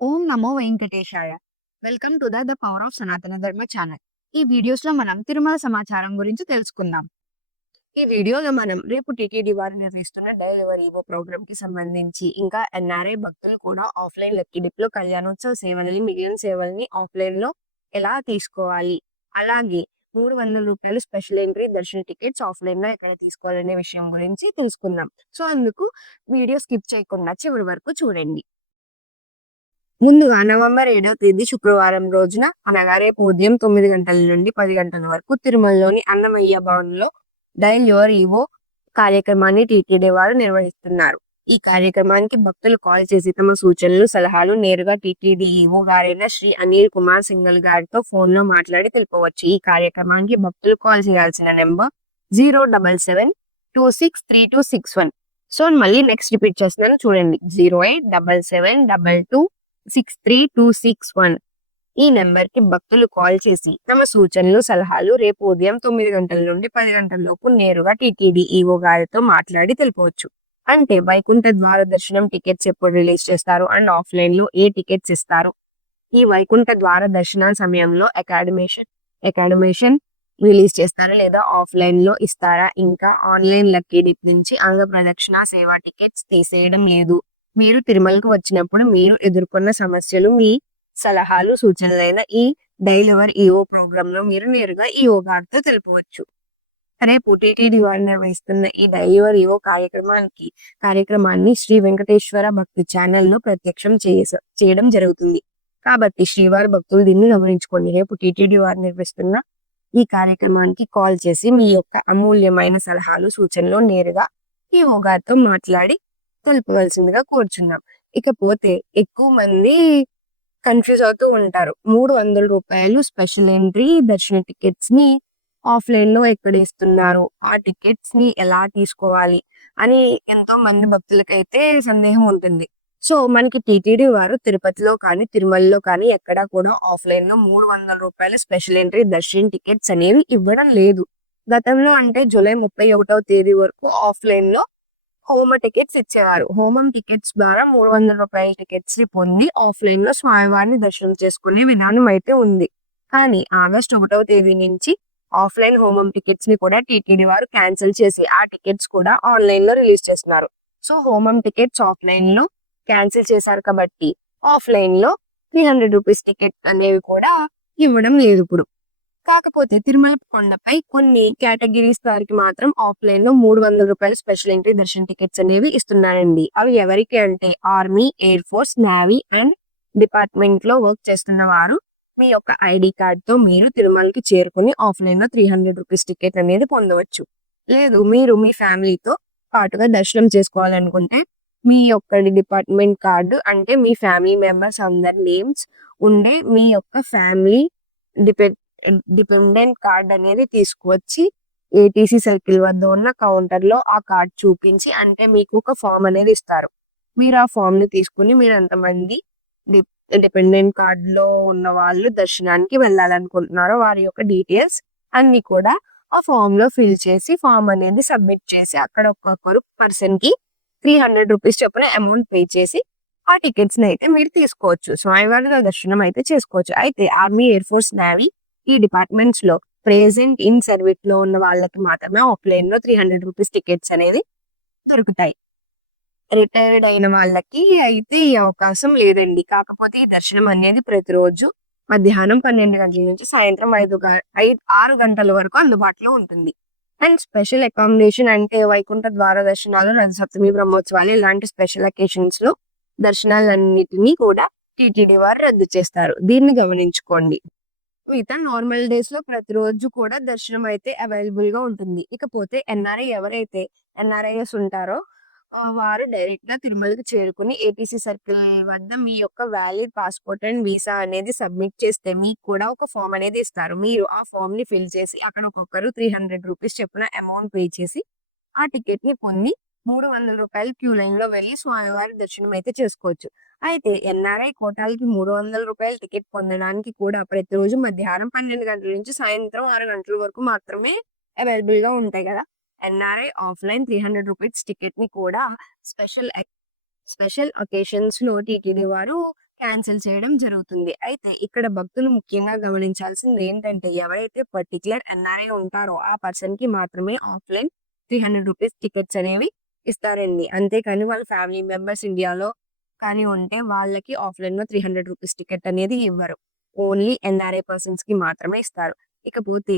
Om Namo Venkatesaya. Welcome to the power of సనాతన ధర్మ channel. ఈ వీడియోస్‌లో మనం తిరుమల సమాచారం గురించి తెలుసుకుందాం. ఈ వీడియోలో మనం రేపు టీటీడీ వారు నిర్వహిస్తున్న డైల్ యువర్ ఈవో ప్రోగ్రామ్‌కి సంబంధించి, ఇంకా ఎన్ఆర్ఐ భక్తులు కూడా ఆఫ్‌లైన్ లక్కీ డిప్‌లో కళ్యాణోత్సవ సేవలని, మిగిలిన సేవల్ని ఆఫ్‌లైన్‌లో ఎలా తీసుకోవాలి? అలాగే రూ. 300 స్పెషల్ ఎంట్రీ దర్శన టికెట్స్ ఆఫ్‌లైన్‌లో ఎక్కడ తీసుకోవాలనే విషయం గురించి తెలుసుకుందాం. సో, అందుకు వీడియో స్కిప్ చేయకుండా చివరి వరకు చూడండి. ముందుగా నవంబర్ 7వ తేదీ శుక్రవారం రోజున అనగా రేపు ఉదయం 9 గంటల నుండి 10 గంటల వరకు తిరుమలలోని అన్నమయ్య భవన్‌లో డయల్ యువర్ ఈవో కార్యక్రమాన్ని టీటీడీ వారు నిర్వహిస్తున్నారు. ఈ కార్యక్రమానికి భక్తులు కాల్ చేసి తమ సూచనలు, సలహాలు నేరుగా టీటీడీ ఈవో గారైన శ్రీ అనిల్ కుమార్ సింఘల్ గారితో ఫోన్‌లో మాట్లాడి తెలుపవచ్చు. ఈ కార్యక్రమానికి భక్తులు కాల్ చేయాల్సిన నంబర్ 077263261. సో, మళ్ళీ నెక్స్ట్ రిపీట్ చేస్తున్నాను చూడండి. 08777226361. ఈ నెంబర్‌కి భక్తులు కాల్ చేసి తమ సూచనలు, సలహాలు రేపు ఉదయం 9 గంటల నుండి 10 గంటల లోపు నేరుగా టీటీడీ ఈవో గారితో మాట్లాడి తెలుపవచ్చు. అంటే వైకుంఠ ద్వార దర్శనం టికెట్స్ ఎప్పుడు రిలీజ్ చేస్తారు అండ్ ఆఫ్‌లైన్‌లో ఏ టికెట్స్ ఇస్తారు? ఈ వైకుంఠ ద్వార దర్శనం సమయంలో అకాడమేషన్ రిలీజ్ చేస్తారా లేదా ఆఫ్‌లైన్‌లో ఇస్తారా? ఇంకా ఆన్‌లైన్ లక్కీ డిప్ నుంచి అంగ ప్రదక్షిణ సేవ టికెట్స్ తీసేయడం లేదు. మీరు తిరుమలకు వచ్చినప్పుడు మీరు ఎదుర్కొన్న సమస్యలు, మీ సలహాలు, సూచనలైన ఈ డైల్ యువర్ ఈవో ప్రోగ్రామ్‌లో మీరు నేరుగా ఈవో గారితో తెలుపవచ్చు. రేపు టీటీడీ వారు నిర్వహిస్తున్న ఈ డైల్ యువర్ ఈవో కార్యక్రమాన్ని శ్రీ వెంకటేశ్వర భక్తి ఛానల్‌లో ప్రత్యక్షం చేయడం జరుగుతుంది. కాబట్టి శ్రీవారి భక్తులు దీన్ని గమనించుకోండి. రేపు టీటీడీ వారు నిర్వహిస్తున్న ఈ కార్యక్రమానికి కాల్ చేసి మీ యొక్క అమూల్యమైన సలహాలు, సూచనలు నేరుగా ఈవో గారితో మాట్లాడి తెలుపవలసిందిగా కోరుచున్నాం. ఇకపోతే ఎక్కువ మంది కన్‌ఫ్యూజ్ అవుతూ ఉంటారు. రూ. 300 స్పెషల్ ఎంట్రీ దర్శన టికెట్స్‌ని ఆఫ్‌లైన్‌లో ఎక్కడ ఇస్తున్నారు? ఆ టికెట్స్‌ని ఎలా తీసుకోవాలి? అని ఎంతో మంది భక్తులకైతే సందేహం ఉంటుంది. సో, మనకి టీటీడీ వారు తిరుపతిలో కానీ, తిరుమలలో కానీ ఎక్కడా కూడా ఆఫ్‌లైన్‌లో రూ. 300 స్పెషల్ ఎంట్రీ దర్శన్ టికెట్స్ అనేవి ఇవ్వడం లేదు. గతంలో అంటే జూలై 31వ తేదీ వరకు ఆఫ్‌లైన్‌లో హోమ టికెట్స్ ఇచ్చేవారు. హోమం టికెట్స్ ద్వారా రూ. 300 టికెట్స్‌ని పొంది ఆఫ్‌లైన్‌లో స్వామివారిని దర్శనం చేసుకునే విధానం అయితే ఉంది. కానీ ఆగస్టు 1వ తేదీ నుంచి ఆఫ్‌లైన్ హోమం టికెట్స్‌ని కూడా టీటీడీ వారు క్యాన్సిల్ చేసి ఆ టికెట్స్ కూడా ఆన్‌లైన్‌లో రిలీజ్ చేస్తున్నారు. సో, హోమం టికెట్స్ ఆఫ్‌లైన్‌లో క్యాన్సిల్ చేశారు కాబట్టి ఆఫ్‌లైన్‌లో రూ. 300 టికెట్ అనేవి కూడా ఇవ్వడం లేదిప్పుడు. కాకపోతే తిరుమల కొండపై కొన్ని కేటగిరీస్ వారికి మాత్రం ఆఫ్‌లైన్‌లో రూ. 300 స్పెషల్ ఎంట్రీ దర్శన టికెట్స్ అనేవి ఇస్తున్నారండి. అవి ఎవరికి అంటే army, air force, navy and డిపార్ట్మెంట్‌లో వర్క్ చేస్తున్న వారు మీ యొక్క ఐడీ కార్డ్‌తో మీరు తిరుమలకి చేరుకొని ఆఫ్‌లైన్‌లో రూ. 300 టికెట్ అనేది పొందవచ్చు. లేదు మీరు మీ ఫ్యామిలీతో పాటుగా దర్శనం చేసుకోవాలనుకుంటే మీ యొక్క డిపార్ట్మెంట్ కార్డు అంటే మీ ఫ్యామిలీ మెంబర్స్ అందరి నేమ్స్ ఉండే మీ యొక్క ఫ్యామిలీ డిపె డిపెండెంట్ కార్డ్ అనేది తీసుకువచ్చి ఏటీసీ సర్కిల్ వద్ద ఉన్న కౌంటర్‌లో ఆ కార్డ్ చూపించి అంటే మీకు ఒక ఫార్మ్ అనేది ఇస్తారు. మీరు ఆ ఫార్మ్‌ని తీసుకొని మీరు ఎంతమంది డిప్ డిపెండెంట్ కార్డ్‌లో ఉన్న వాళ్ళు దర్శనానికి వెళ్ళాలనుకుంటున్నారో వారి యొక్క డీటెయిల్స్ అన్నీ కూడా ఆ ఫార్మ్‌లో ఫిల్ చేసి ఫార్మ్ అనేది సబ్మిట్ చేసి అక్కడ ఒక్కొక్కరు పర్సన్‌కి రూ. 300 చొప్పున అమౌంట్ పే చేసి ఆ టికెట్స్‌ని అయితే మీరు తీసుకోవచ్చు. స్వామివారి దర్శనం అయితే చేసుకోవచ్చు. అయితే ఆర్మీ, ఎయిర్ ఫోర్స్, నేవీ ఈ డిపార్ట్మెంట్స్‌లో ప్రెజెంట్ ఇన్ సర్వీస్‌లో ఉన్న వాళ్ళకి మాత్రమే ఆఫ్‌లైన్‌లో రూ. 300 టికెట్స్ అనేది దొరుకుతాయి. రిటైర్డ్ అయిన వాళ్ళకి అయితే ఈ అవకాశం లేదండి. కాకపోతే ఈ దర్శనం అనేది ప్రతిరోజు మధ్యాహ్నం 12 గంటల నుంచి సాయంత్రం 6 గంటల వరకు అందుబాటులో ఉంటుంది. అండ్ స్పెషల్ అకామిడేషన్ అంటే వైకుంఠ ద్వార దర్శనాలు, రథసప్తమి బ్రహ్మోత్సవాలు ఇలాంటి స్పెషల్ అకేషన్స్‌లో దర్శనాలన్నిటిని కూడా టీటీడీ వారు రద్దు చేస్తారు. దీన్ని గమనించుకోండి. మిగతా నార్మల్ డేస్‌లో ప్రతిరోజు కూడా దర్శనం అయితే అవైలబుల్‌గా ఉంటుంది. ఇకపోతే ఎవరైతే ఎన్ఆర్ఐఎస్ ఉంటారో వారు డైరెక్ట్‌గా తిరుమలకి చేరుకొని ఏటీసీ సర్కిల్ వద్ద మీ యొక్క వాలిడ్ పాస్‌పోర్ట్ అండ్ వీసా అనేది సబ్మిట్ చేస్తే మీకు కూడా ఒక ఫార్మ్ అనేది ఇస్తారు. మీరు ఆ ఫార్మ్‌ని ఫిల్ చేసి అక్కడ ఒక్కొక్కరు రూ. 300 చొప్పున అమౌంట్ పే చేసి ఆ టికెట్‌ని పొంది రూ. 300 క్యూ లైన్‌లో వెళ్లి స్వామివారి దర్శనం అయితే చేసుకోవచ్చు. అయితే ఎన్ఆర్ఐ కోటాలకి రూ. 300 టికెట్ పొందడానికి కూడా ప్రతిరోజు మధ్యాహ్నం 12 గంటల నుంచి సాయంత్రం 6 గంటల వరకు మాత్రమే అవైలబుల్‌గా ఉంటాయి కదా! ఎన్ఆర్ఐ ఆఫ్‌లైన్ రూ. 300 టికెట్‌ని కూడా స్పెషల్ అకేషన్స్‌లో టీటీడీ వారు క్యాన్సిల్ చేయడం జరుగుతుంది. అయితే ఇక్కడ భక్తులు ముఖ్యంగా గమనించాల్సింది ఏంటంటే ఎవరైతే పర్టిక్యులర్ ఎన్ఆర్ఐ ఉంటారో ఆ పర్సన్‌కి మాత్రమే ఆఫ్‌లైన్ రూ. 300 టికెట్స్ అనేవి ఇస్తారండి. అంతేకాని వాళ్ళ ఫ్యామిలీ మెంబర్స్ ఇండియాలో కానీ ఉంటే వాళ్ళకి ఆఫ్‌లైన్‌లో రూ. 300 టికెట్ అనేది ఇవ్వరు. ఓన్లీ ఎన్ఆర్ఐ పర్సన్స్‌కి మాత్రమే ఇస్తారు. ఇకపోతే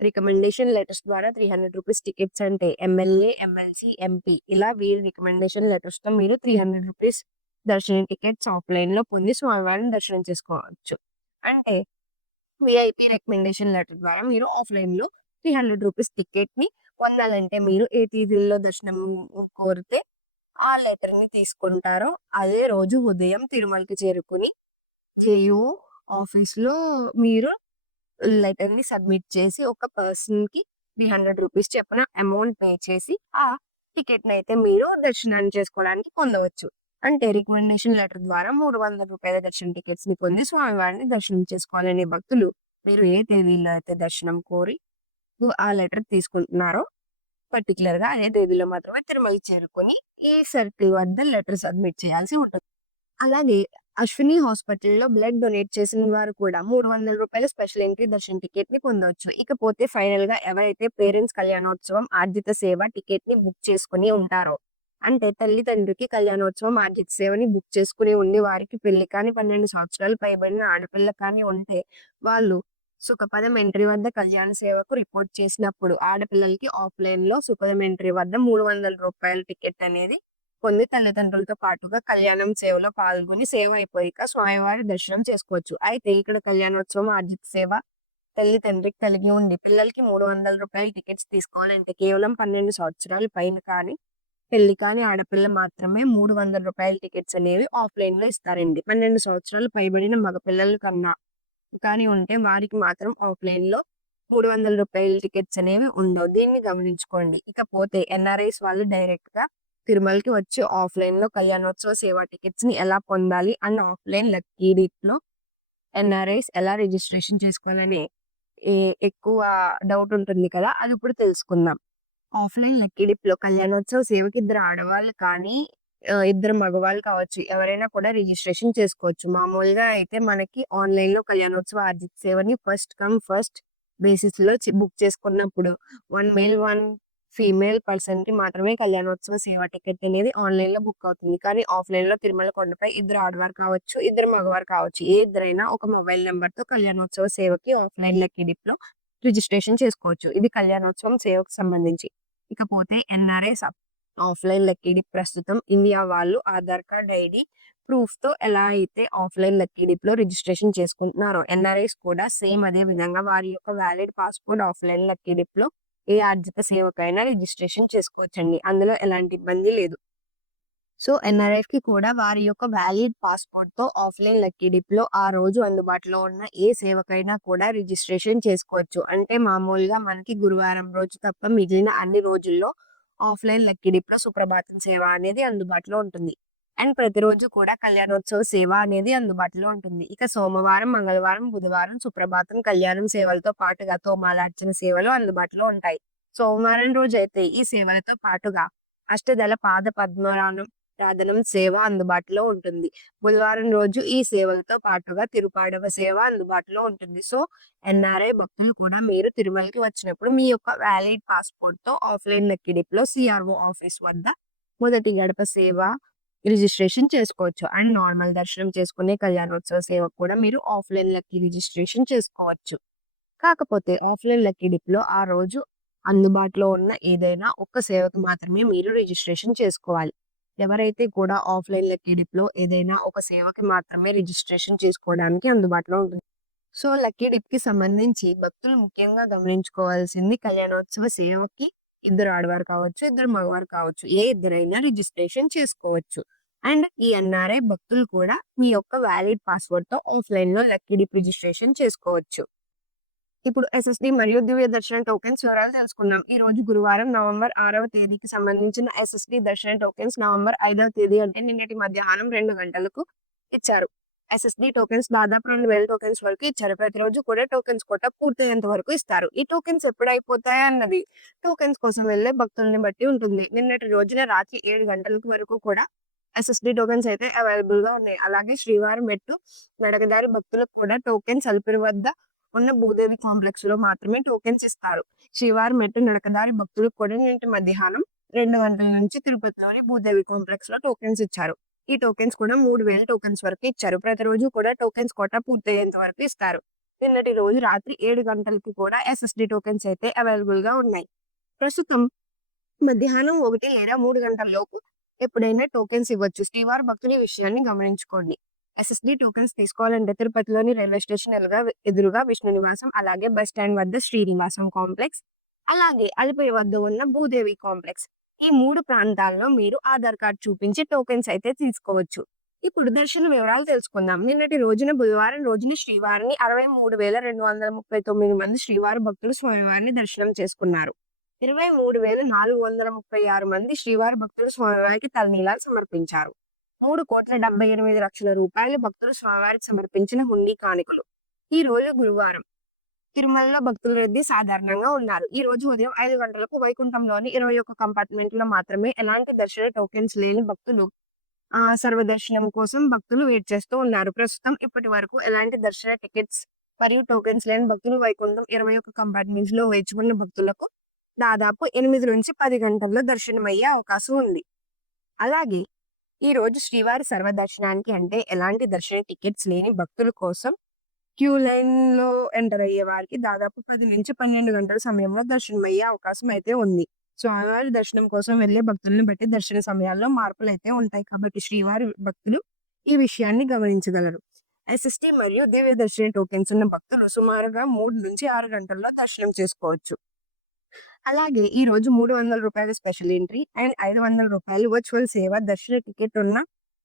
రికమెండేషన్ లెటర్స్ ద్వారా రూ. 300 టికెట్స్ అంటే ఎమ్మెల్యే, ఎమ్మెల్సీ, ఎంపీ ఇలా వీరి రికమెండేషన్ లెటర్స్‌తో మీరు రూ. 300 దర్శనం టికెట్స్ ఆఫ్‌లైన్‌లో పొంది స్వామివారిని దర్శనం చేసుకోవచ్చు. అంటే వీఐపీ రికమెండేషన్ లెటర్ ద్వారా మీరు ఆఫ్‌లైన్‌లో రూ. 300 టికెట్‌ని పొందాలంటే మీరు ఏ తేదీల్లో దర్శనం కోరితే ఆ లెటర్‌ని తీసుకుంటారో అదే రోజు ఉదయం తిరుమలకి చేరుకొని జేఈఓ ఆఫీస్‌లో మీరు లెటర్‌ని సబ్మిట్ చేసి ఒక పర్సన్‌కి రూ. 300 చొప్పున అమౌంట్ పే చేసి ఆ టికెట్‌నైతే మీరు దర్శనాన్ని చేసుకోవడానికి పొందవచ్చు. అంటే రికమెండేషన్ లెటర్ ద్వారా రూ. 300 దర్శనం టికెట్స్‌ని పొంది స్వామివారిని దర్శనం చేసుకోవాలనే భక్తులు మీరు ఏ తేదీలో అయితే దర్శనం కోరి ఆ లెటర్ తీసుకుంటున్నారో పర్టిక్యులర్‌గా అదే తేదీలో మాత్రమే తిరుమలకి చేరుకొని ఈ సర్కిల్ వద్ద లెటర్ సబ్మిట్ చేయాల్సి ఉంటుంది. అలాగే అశ్విని హాస్పిటల్‌లో బ్లడ్ డొనేట్ చేసిన వారు కూడా రూ. 300 స్పెషల్ ఎంట్రీ దర్శన్ టికెట్‌ని పొందొచ్చు. ఇకపోతే ఫైనల్‌గా ఎవరైతే పేరెంట్స్ కళ్యాణోత్సవం ఆర్జిత సేవ టికెట్‌ని బుక్ చేసుకొని ఉంటారో, అంటే తల్లి తండ్రికి కళ్యాణోత్సవం ఆర్జిత సేవని బుక్ చేసుకొని ఉండి వారికి పెళ్లి కాని 12 సంవత్సరాలు పైబడిన ఆడపిల్ల కానీ ఉంటే వాళ్ళు సుఖపదం ఎంట్రీ వద్ద కళ్యాణ సేవకు రిపోర్ట్ చేసినప్పుడు ఆడపిల్లలకి ఆఫ్‌లైన్‌లో సుఖదం ఎంట్రీ వద్ద రూ. 300 టికెట్ అనేది పొంది తల్లిదండ్రులతో పాటుగా కళ్యాణం సేవలో పాల్గొని సేవ అయిపోయాక స్వామివారి దర్శనం చేసుకోవచ్చు. అయితే ఇక్కడ కళ్యాణోత్సవం ఆర్జిత సేవ తల్లి తండ్రికి కలిగి ఉండి పిల్లలకి రూ. 300 టికెట్స్ తీసుకోవాలంటే కేవలం 12 సంవత్సరాలు పైన కానీ పెళ్లి కాని ఆడపిల్ల మాత్రమే రూ. 300 టికెట్స్ అనేవి ఆఫ్‌లైన్‌లో ఇస్తారండి. 12 సంవత్సరాలు పైబడిన మగ పిల్లల కన్నా కానీ ఉంటే వారికి మాత్రం ఆఫ్‌లైన్‌లో రూ. 300 టికెట్స్ అనేవి ఉండవు. దీన్ని గమనించుకోండి. ఇకపోతే ఎన్ఆర్ఐస్ వాళ్ళు డైరెక్ట్‌గా తిరుమలకి వచ్చి ఆఫ్‌లైన్‌లో కళ్యాణోత్సవ సేవ టికెట్స్‌ని ఎలా పొందాలి అన్న ఆఫ్‌లైన్ లక్కీ డిప్‌లో ఎన్ఆర్ఐస్ ఎలా రిజిస్ట్రేషన్ చేసుకోవాలని ఏ ఎక్కువ డౌట్ ఉంటుంది కదా! అది ఇప్పుడు తెలుసుకుందాం. ఆఫ్‌లైన్ లక్కీ డిప్‌లో కళ్యాణోత్సవ సేవకి ఇద్దరు ఆడవాళ్ళు కానీ ఇద్దరు మగవాళ్ళు కావచ్చు. ఎవరైనా కూడా రిజిస్ట్రేషన్ చేసుకోవచ్చు. మామూలుగా అయితే మనకి ఆన్‌లైన్‌లో కళ్యాణోత్సవ ఆర్జిత సేవని ఫస్ట్ కమ్ ఫస్ట్ బేసిస్‌లో బుక్ చేసుకున్నప్పుడు 1 మేల్, 1 ఫీమేల్ పర్సన్‌కి మాత్రమే కళ్యాణోత్సవ సేవ టికెట్ అనేది ఆన్‌లైన్‌లో బుక్ అవుతుంది. కానీ ఆఫ్‌లైన్‌లో తిరుమల కొండపై ఇద్దరు ఆడవారు కావచ్చు, ఇద్దరు మగవారు కావచ్చు. ఏ ఇద్దరైనా ఒక మొబైల్ నంబర్‌తో కళ్యాణోత్సవ సేవకి ఆఫ్‌లైన్ లక్కీ డిప్‌లో రిజిస్ట్రేషన్ చేసుకోవచ్చు. ఇది కళ్యాణోత్సవం సేవకు సంబంధించి. ఇకపోతే ఎన్ఆర్ఐ ఆఫ్‌లైన్ లక్కీ డిప్ ప్రస్తుతం ఇండియా వాళ్ళు ఆధార్ కార్డ్ ఐడీ ప్రూఫ్‌తో ఎలా అయితే ఆఫ్‌లైన్ లక్కీ డిప్‌లో రిజిస్ట్రేషన్ చేసుకుంటున్నారో ఎన్ఆర్ఐస్ కూడా సేమ్ అదే విధంగా వారి యొక్క వాలిడ్ పాస్‌పోర్ట్ ఆఫ్‌లైన్ లక్కీ డిప్‌లో ఏ ఆర్జిత సేవకైనా రిజిస్ట్రేషన్ చేసుకోవచ్చండి. అందులో ఎలాంటి ఇబ్బంది లేదు. సో, ఎన్ఆర్ఐకి కూడా వారి యొక్క వాలిడ్ పాస్‌పోర్ట్‌తో ఆఫ్‌లైన్ లక్కీ డిప్‌లో ఆ రోజు అందుబాటులో ఉన్న ఏ సేవకైనా కూడా రిజిస్ట్రేషన్ చేసుకోవచ్చు. అంటే మామూలుగా మనకి గురువారం రోజు తప్ప మిగిలిన అన్ని రోజుల్లో ఆఫ్‌లైన్ లక్కీ డిప్‌లో సుప్రభాతం సేవ అనేది అందుబాటులో ఉంటుంది. అండ్ ప్రతిరోజు కూడా కళ్యాణోత్సవ సేవ అనేది అందుబాటులో ఉంటుంది. ఇక సోమవారం, మంగళవారం, బుధవారం సుప్రభాతం, కళ్యాణం సేవలతో పాటుగా తోమాలార్చన సేవలు అందుబాటులో ఉంటాయి. సోమవారం రోజైతే ఈ సేవలతో పాటుగా అష్టదళ పాద పద్మరాణం సాధనం సేవ అందుబాటులో ఉంటుంది. బుధవారం రోజు ఈ సేవలతో పాటుగా తిరుపాడవ సేవ అందుబాటులో ఉంటుంది. సో, ఎన్ఆర్ఐ భక్తులు కూడా మీరు తిరుమలకి వచ్చినప్పుడు మీ యొక్క valid పాస్‌పోర్ట్‌తో offline lucky డిప్‌లో CRO office వద్ద మొదటి గడప సేవ రిజిస్ట్రేషన్ చేసుకోవచ్చు. అండ్ నార్మల్ దర్శనం చేసుకునే కళ్యాణోత్సవ సేవ కూడా మీరు ఆఫ్‌లైన్ లక్కీ రిజిస్ట్రేషన్ చేసుకోవచ్చు. కాకపోతే ఆఫ్‌లైన్ లక్కీ డిప్‌లో ఆ రోజు అందుబాటులో ఉన్న ఏదైనా ఒక్క సేవకు మాత్రమే మీరు రిజిస్ట్రేషన్ చేసుకోవాలి. ఎవరైతే కూడా ఆఫ్‌లైన్ లక్కీ డిప్‌లో ఏదైనా ఒక సేవకి మాత్రమే రిజిస్ట్రేషన్ చేసుకోవడానికి అందుబాటులో ఉంటుంది. సో, లక్కీ డిప్‌కి సంబంధించి భక్తులు ముఖ్యంగా గమనించుకోవాల్సింది కళ్యాణోత్సవ సేవకి ఇద్దరు ఆడవారు కావచ్చు, ఇద్దరు మగవారు కావచ్చు. ఏ ఇద్దరైనా రిజిస్ట్రేషన్ చేసుకోవచ్చు. అండ్ ఈ ఎన్ఆర్ఐ భక్తులు కూడా మీ యొక్క వాలిడ్ పాస్‌వర్డ్‌తో ఆఫ్‌లైన్‌లో లక్కీ డిప్ రిజిస్ట్రేషన్ చేసుకోవచ్చు. ఇప్పుడు ఎస్ఎస్‌డి మరియు దివ్య దర్శనం టోకెన్స్ వివరాలు తెలుసుకుందాం. ఈ రోజు గురువారం నవంబర్ 6వ తేదీకి సంబంధించిన ఎస్ఎస్‌డి దర్శనం టోకెన్స్ నవంబర్ 5వ తేదీ అంటే నిన్నటి మధ్యాహ్నం 2 గంటలకు ఇచ్చారు. ఎస్ఎస్‌డి టోకెన్స్ దాదాపు 2000 టోకెన్స్ వరకు ఇచ్చారు. ప్రతిరోజు కూడా టోకెన్స్ కోట పూర్తయ్యేంత వరకు ఇస్తారు. ఈ టోకెన్స్ ఎప్పుడైపోతాయి అన్నది టోకెన్స్ కోసం వెళ్ళే భక్తుల్ని బట్టి ఉంటుంది. నిన్నటి రోజున రాత్రి 7 గంటలకు వరకు కూడా ఎస్ఎస్డి టోకెన్స్ అయితే అవైలబుల్ గా ఉన్నాయి. అలాగే శ్రీవారి మెట్టు నడకదారి భక్తులకు కూడా టోకెన్స్ అలిపిరి వద్ద ఉన్న భూదేవి కాంప్లెక్స్ లో మాత్రమే టోకెన్స్ ఇస్తారు. శ్రీవారి మెట్టు నడకదారి భక్తులకు కూడా నేటి మధ్యాహ్నం 2 గంటల నుంచి తిరుపతిలోని భూదేవి కాంప్లెక్స్ లో టోకెన్స్ ఇచ్చారు. ఈ టోకెన్స్ కూడా 3000 టోకెన్స్ వరకు ఇచ్చారు. ప్రతిరోజు కూడా టోకెన్స్ కోటా పూర్తయ్యేంత వరకు ఇస్తారు. నిన్నటి రోజు రాత్రి 7 గంటలకి కూడా ఎస్ఎస్డి టోకెన్స్ అయితే అవైలబుల్ గా ఉన్నాయి. ప్రస్తుతం మధ్యాహ్నం 1 లేదా 3 గంటల లోపు ఎప్పుడైనా టోకెన్స్ ఇవ్వచ్చు. శ్రీవారి భక్తులు ఈ విషయాన్ని గమనించుకోండి. ఎస్ఎస్డి టోకెన్స్ తీసుకోవాలంటే తిరుపతిలోని రైల్వే స్టేషన్ ఎదురుగా విష్ణు నివాసం, అలాగే బస్ స్టాండ్ వద్ద శ్రీనివాసం కాంప్లెక్స్, అలాగే అలిపిరి వద్ద ఉన్న భూదేవి కాంప్లెక్స్, ఈ 3 ప్రాంతాల్లో మీరు ఆధార్ కార్డ్ చూపించి టోకెన్స్ అయితే తీసుకోవచ్చు. ఇప్పుడు దర్శన వివరాలు తెలుసుకుందాం. నిన్నటి రోజున బుధవారం రోజున శ్రీవారిని 63,239 మంది శ్రీవారి భక్తులు స్వామివారిని దర్శనం చేసుకున్నారు. 23,436 మంది శ్రీవారి భక్తులు స్వామివారికి తలనీలాలు సమర్పించారు. 3,78,00,000 రూపాయలు భక్తులు స్వామివారికి సమర్పించిన హుండీ కానుకలు. ఈ రోజు గురువారం తిరుమలలో భక్తుల రద్దీ సాధారణంగా ఉన్నారు. ఈ రోజు ఉదయం 5 గంటలకు వైకుంఠంలోని 21 కంపార్ట్మెంట్ లో మాత్రమే ఎలాంటి దర్శన టోకెన్స్ లేని భక్తులు సర్వదర్శనం కోసం భక్తులు వెయిట్ చేస్తూ ఉన్నారు. ప్రస్తుతం ఇప్పటి వరకు ఎలాంటి దర్శన టికెట్స్ మరియు టోకెన్స్ లేని భక్తులు వైకుంఠం 21 కంపార్ట్మెంట్స్ లో వేచి ఉన్న భక్తులకు దాదాపు 8 నుంచి 10 గంటల్లో దర్శనమయ్యే అవకాశం ఉంది. అలాగే ఈ రోజు శ్రీవారి సర్వదర్శనానికి అంటే ఎలాంటి దర్శన టికెట్స్ లేని భక్తుల కోసం క్యూ లైన్ లో ఎంటర్ అయ్యే వారికి దాదాపు 10 నుంచి 12 గంటల సమయంలో దర్శనమయ్యే అవకాశం అయితే ఉంది. స్వామివారి దర్శనం కోసం వెళ్లే భక్తులను బట్టి దర్శన సమయాల్లో మార్పులు అయితే ఉంటాయి. కాబట్టి శ్రీవారి భక్తులు ఈ విషయాన్ని గమనించగలరు. ఎస్ఎస్టీ మరియు దివ్య దర్శన టోకెన్స్ ఉన్న భక్తులు సుమారుగా 3 నుంచి 6 గంటల్లో దర్శనం చేసుకోవచ్చు. అలాగే ఈ రోజు 300 రూపాయల స్పెషల్ ఎంట్రీ అండ్ 500 రూపాయలు వర్చువల్ సేవ దర్శన టికెట్ ఉన్న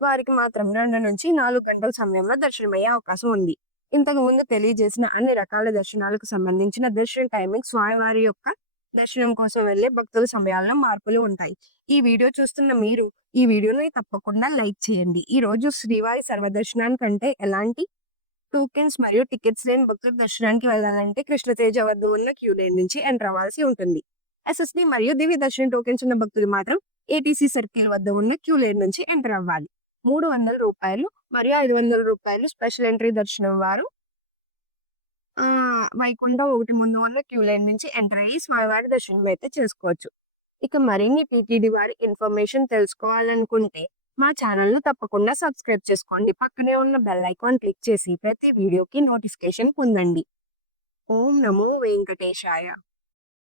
వారికి మాత్రం 2 నుంచి 4 గంటల సమయంలో దర్శనమయ్యే అవకాశం ఉంది. ఇంతకు ముందు తెలియజేసిన అన్ని రకాల దర్శనాలకు సంబంధించిన దర్శన టైమింగ్ స్వామివారి యొక్క దర్శనం కోసం వెళ్లే భక్తుల సమయాల్లో మార్పులు ఉంటాయి. ఈ వీడియో చూస్తున్న మీరు ఈ వీడియోని తప్పకుండా లైక్ చేయండి. ఈ రోజు శ్రీవారి సర్వదర్శనానికంటే ఎలాంటి టోకెన్స్ మరియు టికెట్స్ లేని భక్తుల దర్శనానికి వెళ్ళాలంటే కృష్ణతేజ వద్ద ఉన్న క్యూ లైన్ నుంచి ఎంటర్ అవ్వాల్సి ఉంటుంది. ఎస్ఎస్డి మరియు దివ్య దర్శన టోకెన్స్ ఉన్న భక్తులు మాత్రం ఏటీసీ సర్కిల్ వద్ద ఉన్న క్యూ లైన్ నుంచి ఎంటర్ అవ్వాలి. 300 రూపాయలు మరియు 500 రూపాయలు స్పెషల్ ఎంట్రీ దర్శనం వారు వైకుంఠం 1 ముందు ఉన్న క్యూ లైన్ నుంచి ఎంటర్ అయ్యి స్వామివారి దర్శనం అయితే చేసుకోవచ్చు. ఇక మరిన్ని టీటీడీ వారి ఇన్ఫర్మేషన్ తెలుసుకోవాలనుకుంటే మా ఛానల్ ను తప్పకుండా సబ్స్క్రైబ్ చేసుకోండి. పక్కనే ఉన్న బెల్ ఐకాన్ క్లిక్ చేసి ప్రతి వీడియోకి నోటిఫికేషన్ పొందండి. ఓం నమో వెంకటేశాయ.